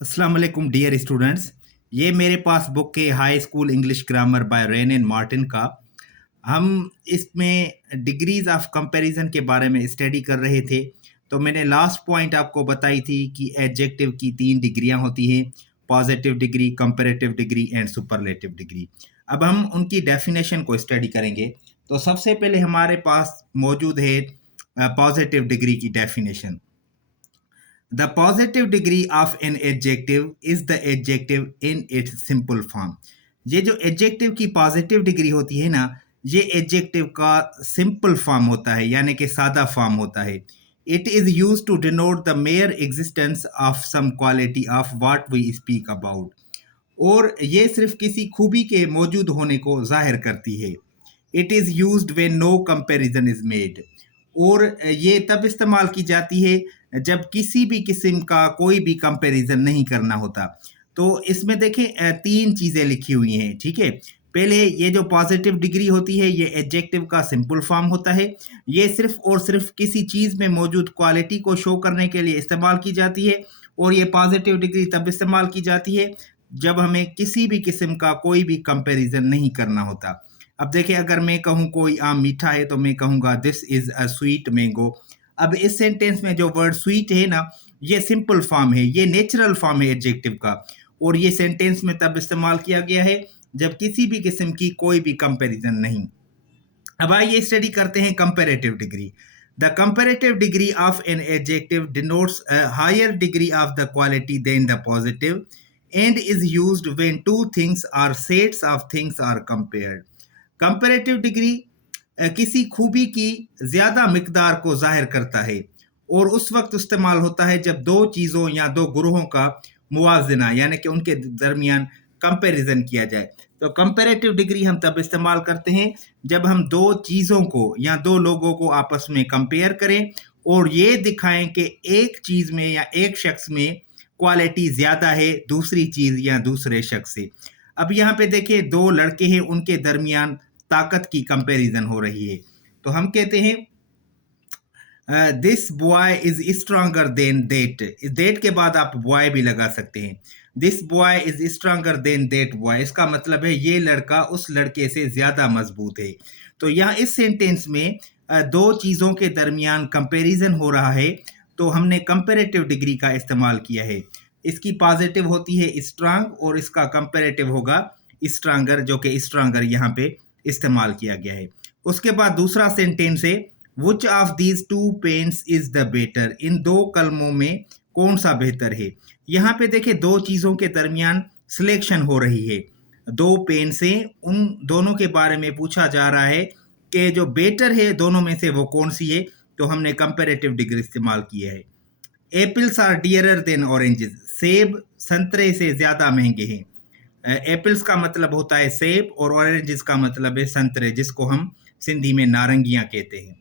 अस्सलाम वालेकुम dear students. ये मेरे पास बुक है high school English grammar by Wren and Martin का। हम इसमें डिग्रीज ऑफ कंपैरिजन के बारे में स्टडी कर रहे थे। तो मैंने लास्ट पॉइंट आपको बताई थी कि एडजेक्टिव की 3 डिग्रियां होती हैं, positive degree, comparative degree and superlative degree. अब हम उनकी डेफिनेशन को स्टडी करेंगे। तो सबसे पहले हमारे पास मौजूद है पॉजिटिव डिग्री की definition. The positive degree of an adjective is the adjective in its simple form. ये जो adjective की positive degree होती है ना, ये adjective का simple form होता है, यानी कि सादा form होता है. It is used to denote the mere existence of some quality of what we speak about. और ये सिर्फ किसी खूबी के मौजूद होने को जाहिर करती है. It is used when no comparison is made. और ये तब इस्तेमाल की जाती है जब किसी भी किस्म का कोई भी कंपैरिजन नहीं करना होता। तो इसमें देखें 3 चीज़ें लिखी हुई हैं, ठीक है? पहले ये जो पॉजिटिव डिग्री होती है, ये एडजेक्टिव का सिंपल फॉर्म होता है। ये सिर्फ और सिर्फ किसी चीज़ में मौजूद क्वालिटी को शो करने के लिए इस्तेमाल की जाती है। और ये पॉजिटिव डिग्री तब इस्तेमाल की जाती है जब हमें किसी भी किस्म का कोई भी कंपैरिजन नहीं करना होता। अब देखिए, अगर मैं कहूँ कोई आम मीठा है तो मैं कहूँगा this is a sweet mango. अब इस सेंटेंस में जो वर्ड स्वीट है ना, ये सिंपल फॉर्म है, ये नेचुरल फॉर्म है एडजेक्टिव का। और ये सेंटेंस में तब इस्तेमाल किया गया है जब किसी भी किस्म की कोई भी कंपैरिजन नहीं। अब आइए स्टडी करते हैं comparative degree. The comparative degree of an adjective denotes a higher degree of the quality than the positive and is used when two things are sets of things are compared. Comparative degree किसी खूबी की ज़्यादा मिकदार को ज़ाहिर करता है और उस वक्त इस्तेमाल होता है जब 2 चीज़ों या 2 ग्रोहों का मुवाज़ना, यानी कि उनके दरमियान कंपैरिजन किया जाए। तो कंपैरेटिव डिग्री हम तब इस्तेमाल करते हैं जब हम 2 चीज़ों को या 2 लोगों को आपस में कंपेयर करें और ये दिखाएं कि एक चीज़ में या एक शख्स में क्वालिटी ज़्यादा है दूसरी चीज़ या दूसरे शख्स से। अब यहाँ पे देखिए, 2 लड़के हैं, उनके दरमियान ताकत की कंपैरिजन हो रही है। तो हम कहते हैं this boy is stronger then that. That के बाद आप बॉय भी लगा सकते हैं। This boy is stronger then that boy, इसका मतलब है ये लड़का उस लड़के से ज्यादा मजबूत है। तो यहाँ इस सेंटेंस में 2 चीजों के दरमियान कंपैरिजन हो रहा है, तो हमने कंपैरेटिव डिग्री का इस्तेमाल किया है। इसकी पॉजिटिव होती है स्ट्रांग और इसका कंपैरेटिव होगा स्ट्रांगर, जो कि स्ट्रांगर यहाँ पे इस्तेमाल किया गया है। उसके बाद दूसरा सेंटेंस है which of these 2 pens is the better. इन 2 कलमों में कौन सा बेहतर है। यहाँ पे देखिए, 2 चीज़ों के दरमियान सिलेक्शन हो रही है। 2 पेन से उन दोनों के बारे में पूछा जा रहा है कि जो बेटर है दोनों में से वो कौन सी है। तो हमने कंपैरेटिव डिग्री इस्तेमाल किया है। Apples are dearer than oranges. सेब संतरे से ज़्यादा महंगे हैं। एप्पल्स का मतलब होता है सेब और ऑरेंजेस का मतलब है संतरे, जिसको हम सिंधी में नारंगियां कहते हैं।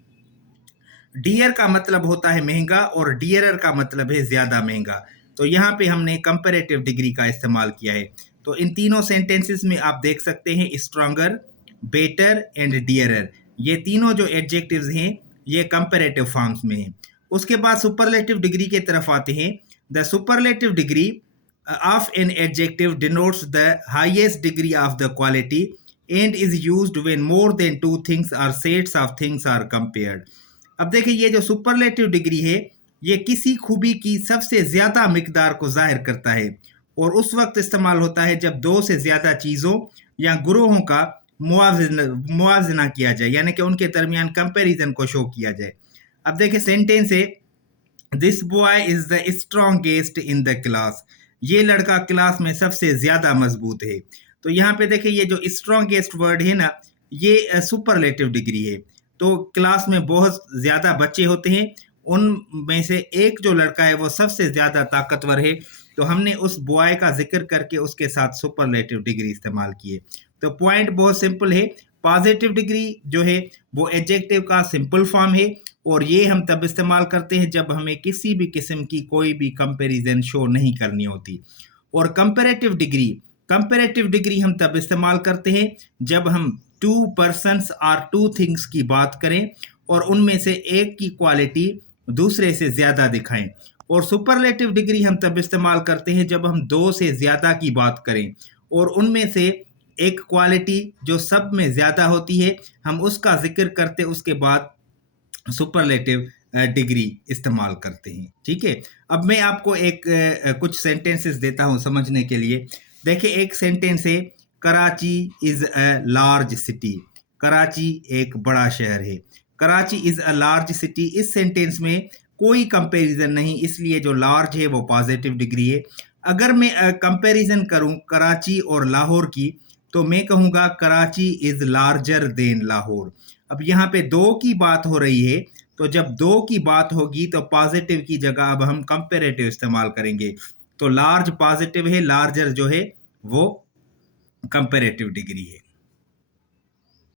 डियर का मतलब होता है महंगा और डियरर का मतलब है ज्यादा महंगा। तो यहाँ पे हमने कंपैरेटिव डिग्री का इस्तेमाल किया है। तो इन तीनों सेंटेंसेस में आप देख सकते हैं स्ट्रॉन्गर, बेटर एंड डियरर, ये तीनों जो एडजेक्टिव्स हैं ये कंपैरेटिव फॉर्म्स में हैं। उसके बाद सुपरलेटिव डिग्री के तरफ आते हैं। The superlative degree of an adjective denotes the highest degree of the quality and is used when more than 2 things or sets of things are compared. अब देखिए, ये जो सुपरलेटिव डिग्री है ये किसी खूबी की सबसे ज़्यादा मिकदार को जाहिर करता है और उस वक्त इस्तेमाल होता है जब 2 से ज़्यादा चीज़ों या ग्रोहों का मुआवजना किया जाए, यानी कि उनके दरमियान कंपैरिजन को शो किया जाए। अब देखिए, सेंटेंस है this boy is the strongest in the class. ये लड़का क्लास में सबसे ज्यादा मजबूत है। तो यहाँ पे देखिए, ये जो स्ट्रॉन्गेस्ट वर्ड है ना, ये सुपरलेटिव डिग्री है। तो क्लास में बहुत ज्यादा बच्चे होते हैं, उनमें से एक जो लड़का है वो सबसे ज्यादा ताकतवर है। तो हमने उस बॉय का जिक्र करके उसके साथ सुपरलेटिव डिग्री इस्तेमाल की है। तो पॉइंट बहुत सिंपल है। पॉजिटिव डिग्री जो है वो एडजेक्टिव का सिंपल फॉर्म है और ये हम तब इस्तेमाल करते हैं जब हमें किसी भी किस्म की कोई भी कंपैरिजन शो नहीं करनी होती। और कंपैरेटिव डिग्री हम तब इस्तेमाल करते हैं जब हम 2 पर्सन्स और 2 थिंग्स की बात करें और उनमें से एक की क्वालिटी दूसरे से ज़्यादा दिखाएं। और सुपरलेटिव डिग्री हम तब इस्तेमाल करते हैं जब हम दो से ज़्यादा की बात करें और उनमें से एक क्वालिटी जो सब में ज़्यादा होती है, हम उसका ज़िक्र करते उसके बाद सुपरलेटिव डिग्री इस्तेमाल करते हैं। ठीक है, अब मैं आपको कुछ सेंटेंसेस देता हूं समझने के लिए। देखिए, एक सेंटेंस है, Karachi is a large city. Karachi एक बड़ा शहर है। Karachi is a large city, इस सेंटेंस में कोई कंपैरिजन नहीं, इसलिए जो लार्ज है वो पॉजिटिव डिग्री है। अगर मैं कंपैरिजन करूं कराची और लाहौर की, तो मैं कहूंगा Karachi is larger than Lahore. अब यहाँ पे दो की बात हो रही है, तो जब दो की बात होगी तो पॉजिटिव की जगह अब हम कंपेरेटिव इस्तेमाल करेंगे। तो लार्ज पॉजिटिव है, लार्जर जो है वो कंपेरेटिव डिग्री है।